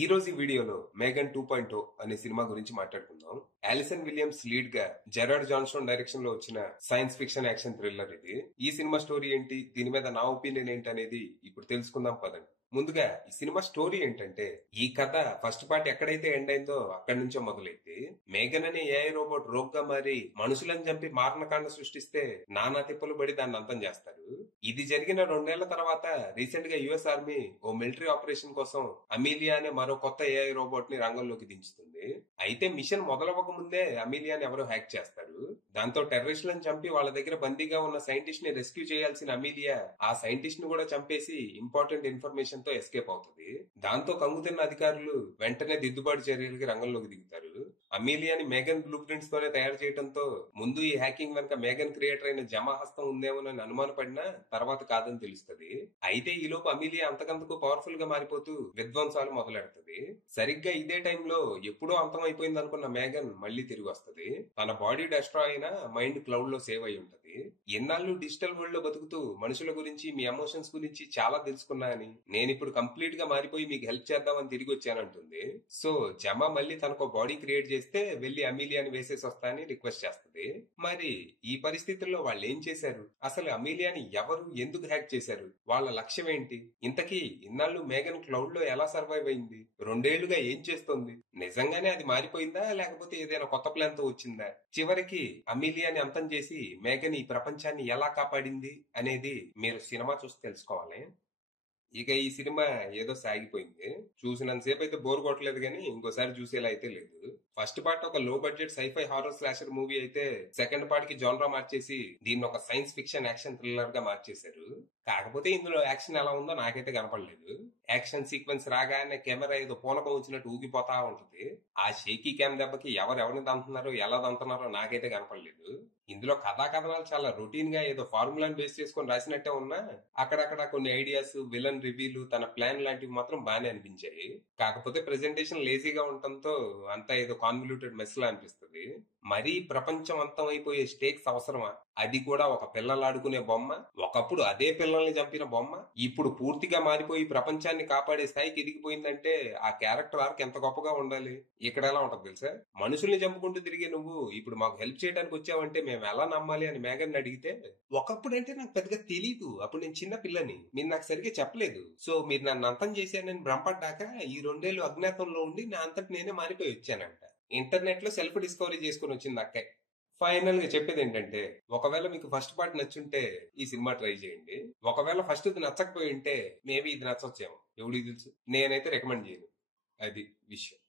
ఈ రోజు ఈ వీడియోలో మేఘన్ 2.0 అనే సినిమా గురించి మాట్లాడుకుందాం. ఆలిసన్ విలియమ్స్ లీడ్ గా జెరార్డ్ జాన్స్టోన్ డైరెక్షన్ లో వచ్చిన సైన్స్ ఫిక్షన్ యాక్షన్ థ్రిల్లర్ ఇది. ఈ సినిమా స్టోరీ ఏంటి, దీని మీద నా ఒపీనియన్ ఏంటి అనేది ఇప్పుడు తెలుసుకుందాం పదండి. ముందుగా ఈ సినిమా స్టోరీ ఏంటంటే, ఈ కథ ఫస్ట్ పార్ట్ ఎక్కడైతే ఎండ్ అయిందో అక్కడి నుంచో మొదలైతే మేఘన్ అనే ఏఐ రోబోట్ రోగ్ గా మారి మనుషులను చంపి మారణకాండ సృష్టిస్తే నానా తిప్పలు పడి దాన్ని అంతం చేస్తారు. ఇది జరిగిన 2 ఏళ్ల తర్వాత రీసెంట్ గా యుఎస్ ఆర్మీ ఓ మిలిటరీ ఆపరేషన్ కోసం అమీలియా అనే మరో కొత్త ఏఐ రోబోట్ ని రంగంలోకి దించుతుంది. అయితే మిషన్ మొదలవ్వక ముందే అమీలియాని ఎవరో హ్యాక్ చేస్తారు. దాంతో టెర్రరిస్టులను చంపి వాళ్ళ దగ్గర బందీగా ఉన్న సైంటిస్ట్ ని రెస్క్యూ చేయాల్సిన అమీలియా ఆ సైంటిస్ట్ ని కూడా చంపేసి ఇంపార్టెంట్ ఇన్ఫర్మేషన్ తో ఎస్కేప్ అవుతుంది. దాంతో కంగుతిన్న అధికారులు వెంటనే దిద్దుబాటు చర్యలకి రంగంలోకి దిగుతారు. అమీలియాని మేఘన్ బ్లూ ప్రింట్స్ తోనే తయారు చేయడంతో ముందు ఈ హ్యాకింగ్ వెనక మేఘన్ క్రియేటర్ అయిన జమాహస్తం ఉందేమోనని అనుమానపడినా తర్వాత కాదని తెలుస్తుంది. అయితే ఈలోపు అమీలియా అంతకంతకు పవర్ఫుల్ గా మారిపోతూ విధ్వంసాలు మొదలెడుతుంది. సరిగ్గా ఇదే టైంలో ఎప్పుడో అంతం అయిపోయింది అనుకున్న మేఘన్ మళ్లీ తిరిగి వస్తుంది. తన బాడీ డెస్ట్రాయ్ అయినా మైండ్ క్లౌడ్ లో సేవ్ అయి ఉంటది. ఎన్నాళ్ళు డిజిటల్ వరల్డ్ లో బతుకుతూ మనుషుల గురించి, మీ ఎమోషన్స్ గురించి చాలా తెలుసుకున్నా అని నేనిప్పుడు కంప్లీట్ గా మారిపోయి మీకు హెల్ప్ చేద్దామని తిరిగి వచ్చానంటుంది. సో జమా మళ్ళీ తనకు బాడీ క్రియేట్ చేస్తే వెళ్లి అమీలియాని వేసేసి వస్తా అని రిక్వెస్ట్ చేస్తుంది. మరి ఈ పరిస్థితుల్లో వాళ్ళు ఏం చేశారు, అసలు అమీలియాని ఎవరు ఎందుకు హ్యాక్ చేశారు, వాళ్ళ లక్ష్యం ఏంటి, ఇంతకీ ఇన్నాళ్ళు మేఘన్ క్లౌడ్ లో ఎలా సర్వైవ్ అయింది, 2 ఏళ్లుగా ఏం చేస్తోంది, నిజంగానే అది మారిపోయిందా లేకపోతే ఏదైనా కొత్త ప్లాన్ తో వచ్చిందా, చివరికి అమీలియాని అంతం చేసి మేఘన్ ఈ ప్రపంచాన్ని ఎలా కాపాడింది అనేది మీరు సినిమా చూసి తెలుసుకోవాలి. ఇక ఈ సినిమా ఏదో సాగిపోయింది, చూసినంతసేపు అయితే బోర్ కొట్టలేదు కానీ ఇంకోసారి చూసేలా అయితే లేదు. ఫస్ట్ పార్ట్ ఒక లో budget sci-fi horror slasher movie అయితే సెకండ్ పార్ట్ కి జాన్రా మార్చేసి దీన్ని ఒక సైన్స్ ఫిక్షన్ యాక్షన్ థ్రిల్లర్ గా మార్చేశారు. కాకపోతే ఇందులో యాక్షన్ ఎలా ఉందో నాకైతే కనపడలేదు. యాక్షన్ సీక్వెన్స్ రాగానే కెమెరా ఏదో పూనకం వచ్చినట్టు ఊగిపోతా ఉంటుంది. ఆ షేకీ క్యామ్ దెబ్బకి ఎవరిని దంతున్నారో ఎలా దంతున్నారో నాకైతే కనపడలేదు. ఇందులో కథా కథనాలు చాలా రొటీన్ గా ఏదో ఫార్ములాని బేస్ చేసుకొని రాసినట్టే ఉన్నా అక్కడక్కడ కొన్ని ఐడియాస్, విలన్ రివీల్, తన ప్లాన్ లాంటివి మాత్రం బాగానే అనిపించాయి. కాకపోతే ప్రెజెంటేషన్ లేజీగా ఉండటంతో అంతా ఏదో కాన్వల్యూటెడ్ మెస్ లా అనిపిస్తుంది. మరీ ప్రపంచం అంతం అయిపోయే స్టేక్స్ అవసరమా, అది కూడా ఒక పిల్లలాడుకునే బొమ్మ, ఒకప్పుడు అదే పిల్లల్ని చంపిన బొమ్మ ఇప్పుడు పూర్తిగా మారిపోయి ప్రపంచాన్ని కాపాడే స్థాయికి ఎదిగిపోయిందంటే ఆ క్యారెక్టర్ ఆర్క్ ఎంత గొప్పగా ఉండాలి. ఇక్కడ ఎలా ఉంటది తెలుసా, మనుషుల్ని చంపుకుంటూ తిరిగే నువ్వు ఇప్పుడు మాకు హెల్ప్ చేయడానికి వచ్చావంటే మేము ఎలా నమ్మాలి అని మేఘన్ అడిగితే, ఒకప్పుడు అంటే నాకు పెద్దగా తెలీదు, అప్పుడు నేను చిన్న పిల్లని, మీరు నాకు సరిగ్గా చెప్పలేదు, సో మీరు నన్ను అంతం చేశానని భ్రమపడ్డాక ఈ 2 ఏళ్లు అజ్ఞాతంలో ఉండి నా అంతటి నేనే మారిపోయి వచ్చానంట. ఇంటర్నెట్ లో సెల్ఫ్ డిస్కవరీ చేసుకుని వచ్చింది అక్కే. ఫైనల్ గా చెప్పేది ఏంటంటే, ఒకవేళ మీకు ఫస్ట్ పార్ట్ నచ్చుంటే ఈ సినిమా ట్రై చేయండి. ఒకవేళ ఫస్ట్ ఇది నచ్చకపోయి ఉంటే మేబీ ఇది నచ్చొచ్చేమో, ఎవడికి తెలుసు. నేనైతే రికమెండ్ చేయను. అది విషయం.